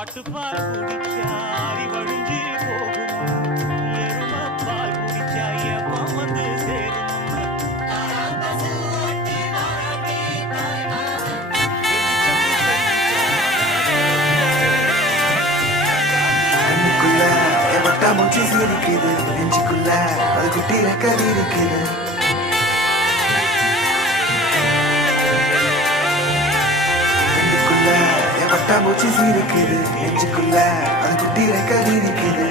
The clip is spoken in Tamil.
ஆட்டுப்பால் குடிச்சா அறிவழிஞ்சு போகும், எருமப்பால் குடிச்சா எப்பம் வந்து சேரும். கண்ணுக்குள்ள எவட்டா மூச்சு சீரிக்குது, நெஞ்சுக்குள்ள அது குட்டிர கறி இருக்குது. கண்ணுக்குள்ள எவட்டா மூச்சு சீரிக்குது, நெஞ்சுக்குள்ள அது குட்டிர கறி இருக்குது.